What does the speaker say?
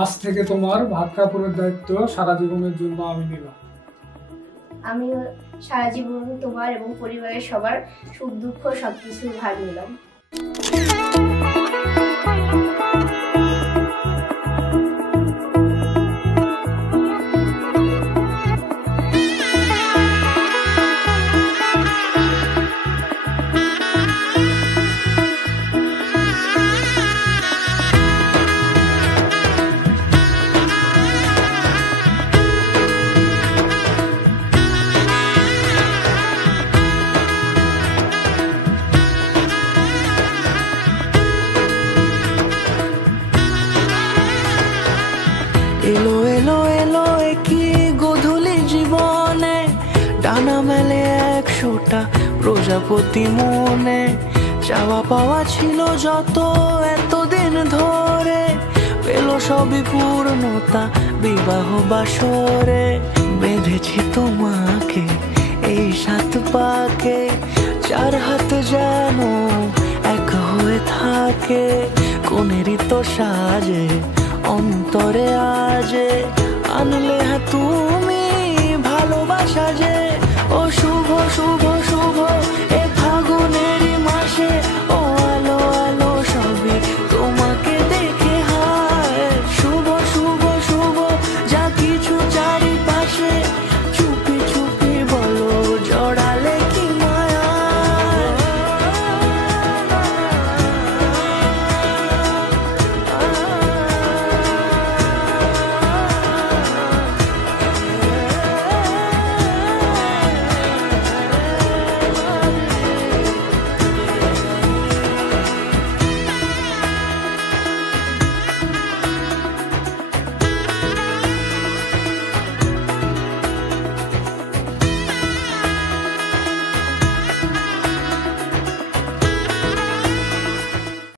আজ থেকে তোমার ভাত কাপড়ের দায়িত্ব সারা জীবনের জন্য আমি নিলাম। আমি সারা জীবন তোমার এবং পরিবারের সবার সুখ দুঃখ সবকিছুর ভাগ নিলাম। এলো এলো এলো কি গোধূলি জীবনে, ডানা মেলে 100টা প্রজাপতি মনে। চাওয়া পাওয়া ছিল যত এতদিন ধরে, পেল সবই পূর্ণতা বিবাহ বাসরে। বেঁধেছি তোমাকে এই 7 পাকে, 4 হাত যেন এক হয়ে থাকে। কোনেরই তো সাজে অন্তরে আজে, আনলে তুমি ভালোবাসা যে। ও শুভ শুভ